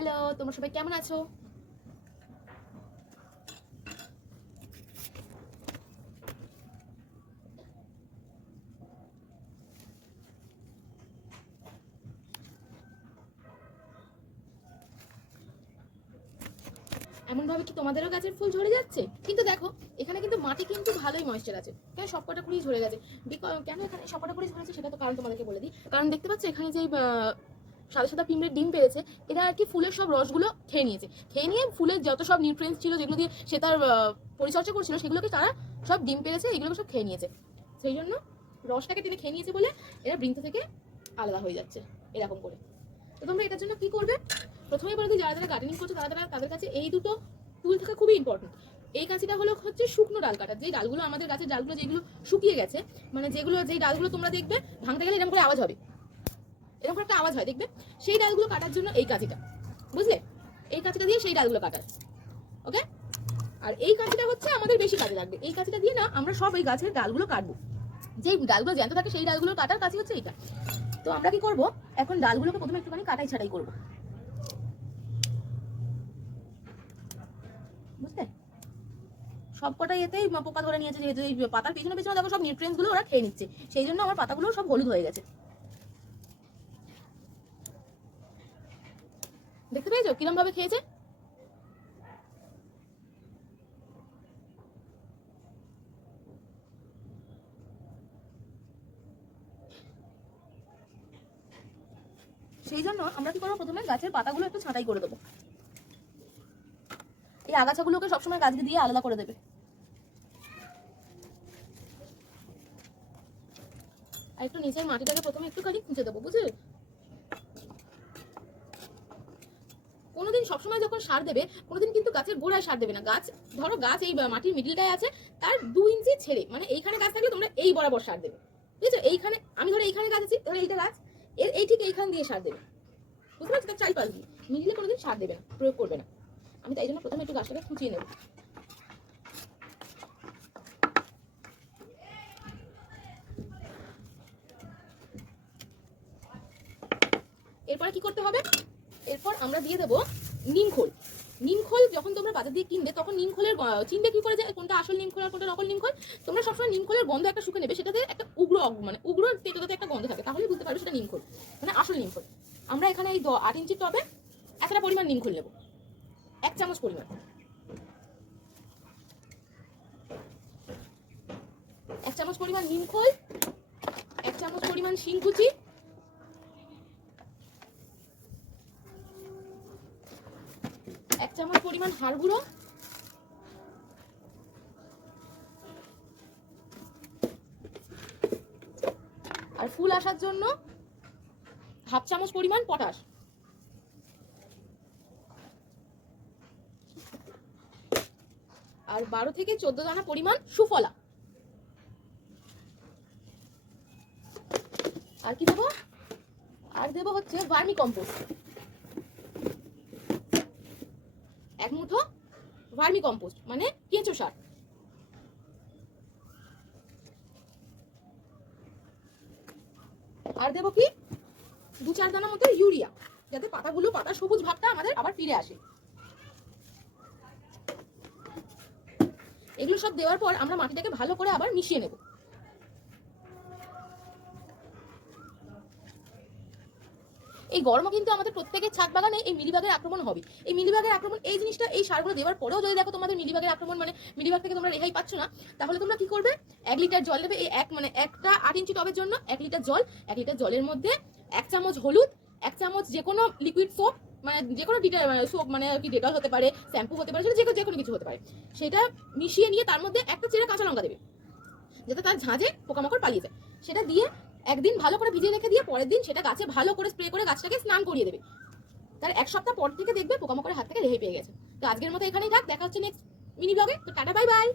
Hello, তোমরা সবাই কেমন আছো? এমন ভাবে কি তোমাদেরও গাছের ফুল ঝরে যাচ্ছে? কিন্তু দেখো এখানে কিন্তু মাটি কিন্তু ভালোই ময়েশ্চার আছে। কেন সবকটা কুড়ি ঝরে গেছে? কেন এখানে সবকটা কুড়ি ঝরেছে সেটা তো কারণ তোমাদেরকে বলে দিই। কারণ দেখতে পাচ্ছ এখানে যে সাদা সাদা পিঁমড়ের ডিম পেড়েছে, এরা আর কি ফুলের সব রসগুলো খেয়ে নিয়েছে। খেয়ে নিয়ে ফুলের যত সব নিউট্রিয়েন্টস ছিল যেগুলো দিয়ে সে তার পরিচর্যা করছিল সেগুলোকে তারা সব ডিম পেড়েছে, এগুলোকে সব খেয়ে নিয়েছে। সেই জন্য রসটাকে টেনে খেয়ে নিয়েছে বলে এরা বৃন্ত থেকে আলাদা হয়ে যাচ্ছে এরকম করে। তো তোমরা এটার জন্য কি করবে? প্রথমেই বলে দিই, যারা যারা গার্ডেনিং করছো তাদের কাছে এই দুটো টুল থাকা খুবই ইম্পর্টেন্ট। এই কাঁচিটা হচ্ছে শুকনো ডাল কাটা। যে ডালগুলো আমাদের গাছের ডালগুলো যেগুলো শুকিয়ে গেছে, মানে যেই ডালগুলো তোমরা দেখবে ভাঙতে গেলে এরকম করে আওয়াজ হবে, এরকম একটা আওয়াজ হয় দেখবে, সেই ডালগুলো কাটার জন্য এই কাঁচিটা, বুঝলে? এই কাঁচিটা দিয়ে সেই ডালগুলো কাটার, ওকে? আর এই কাঁচিটা হচ্ছে আমাদের বেশি কাজে লাগবে। এই কাঁচিটা দিয়ে না আমরা সব এই গাছের ডালগুলো কাটবো। যেই ডালগুলো জ্যান্ত থাকে সেই ডালগুলো কাটার কাঁচি হচ্ছে এইটা। তো আমরা কি করব, এখন ডালগুলোকে প্রথমে একটুখানি কাটাই ছাটাই করবো, বুঝলে? সবকটাই এতেই পোকা ধরে নিয়েছে, যেহেতু এই পাতার পিছনে পিছনে দেখো সব নিউট্রিয়েন্টস গুলো ওরা খেয়ে নিচ্ছে, সেই জন্য আমার পাতাগুলো সব হলুদ হয়ে গেছে। দেখতে পেয়েছো কিরম ভাবে খেয়েছে? সেই জন্য আমরা কি করবো, প্রথমে গাছের পাতাগুলো একটু ছাঁটাই করে দেবো। এই আগাছাগুলোকে সবসময় গাছকে দিয়ে আলাদা করে দেবে। আর একটু নিচের মাটিটাকে প্রথমে একটুখানি খুঁজে দেবো, বুঝলে? কোনোদিন সবসময় যখন সার দেবে, কোনোদিন কিন্তু গাছের গোড়ায় সার দেবে না। গাছ ধরো গাছ এই মাটির মিডিলটায় আছে, তার 2 ইঞ্চি ছেড়ে, মানে এইখানে গাছ থাকলে তোমরা এই বরাবর সার দেবে, বুঝছো? এইখানে আমি ধরো এইখানে গাছ আছি, ধরো এইটা গাছ, এই ঠিক এইখান দিয়ে সার দেবে, বুঝতে পারছো? তার চারিপাশ দিয়ে মিডিলে কোনোদিন সার দেবে না, প্রয়োগ করবে না। আমি তাই জন্য প্রথমে একটু গাছটাকে খুঁচিয়ে নেব। এরপরে কি করতে হবে? এরপর আমরা দিয়ে দেবো নিমখোল। নিমখোল যখন তোমরা বাজার দিয়ে কিনবে, তখন নিমখোলের চিনবে কি করে যে কোনটা আসল নিমখোল আর কোনটা নকল নিমখোল? তোমরা সবসময় নিমখোলের গন্ধ একটা শুকে নেবে, সেটাতে একটা উগ্র তেতোতে একটা গন্ধ থাকে, তাহলে বুঝতে পারবে সেটা নিমখোল, মানে আসল নিমখোল। আমরা এখানে এই 8 ইঞ্চির টবে এতটা পরিমাণ নিমখোল নেব, 1 চামচ পরিমাণ। 1 চামচ পরিমাণ নিমখোল, 1 চামচ পরিমাণ শিংকুচি, 1 চামচ পরিমাণ হাড় গুঁড়ো, আর ফুল আসার জন্য 1/2 চামচ পরিমাণ পটাশ, আর 12 থেকে 14 দানা পরিমাণ সুফলা। আর কি দেবো? আর দেবো হচ্ছে ভার্মি কম্পোস্ট, 1 মুঠো ভার্মি কম্পোস্ট, মানে কেঁচো সার। আর দেবো কি 2-4 দানা মতো ইউরিয়া, যাতে পাতার সবুজ ভাবটা আমাদের আবার ফিরে আসে। এগুলো সব দেওয়ার পর আমরা মাটিটাকে ভালো করে আবার মিশিয়ে নেব। এই গরমও কিন্তু আমাদের প্রত্যেকের ছাদ বাগানে এই মিলিবাগের আক্রমণ হবে। এই মিলিবাগের আক্রমণ, এই জিনিসটা, এই সারগুলো দেওয়ার পরেও যদি দেখো তোমাদের মিলিবাগের আক্রমণ, মানে মিলিবাগ থেকে তোমরা রেহাই পাচ্ছ না, তাহলে তোমরা কি করবে? 1 লিটার জল দেবে। এই একটা 8 ইঞ্চি টবের জন্য 1 লিটার জল। 1 লিটার জলের মধ্যে 1 চামচ হলুদ, 1 চামচ যে কোনো লিকুইড সোপ, মানে যে কোনো সোপ, মানে কি ডেটল হতে পারে, শ্যাম্পু হতে পারে, সেটা যে কোনো কিছু হতে পারে, সেটা মিশিয়ে নিয়ে তার মধ্যে একটা চেরা কাঁচা লঙ্কা দেবে, যাতে তার ঝাঁঝে পোকামাকড় পালিয়ে যায়। সেটা দিয়ে একদিন ভালো করে ভিজিয়ে রেখে দিয়ে পরের দিন সেটা গাছে ভালো করে স্প্রে করে গাছটাকে স্নান করিয়ে দেবে। তার 1 সপ্তাহ পর থেকে দেখবে পোকামাকড়ের হাত থেকে রেহাই পেয়ে গেছে। তো আজকের মতো এখানেই থাক, দেখা হচ্ছে নেক্সট মিনি ব্লগে। তো টাটা, বাই বাই।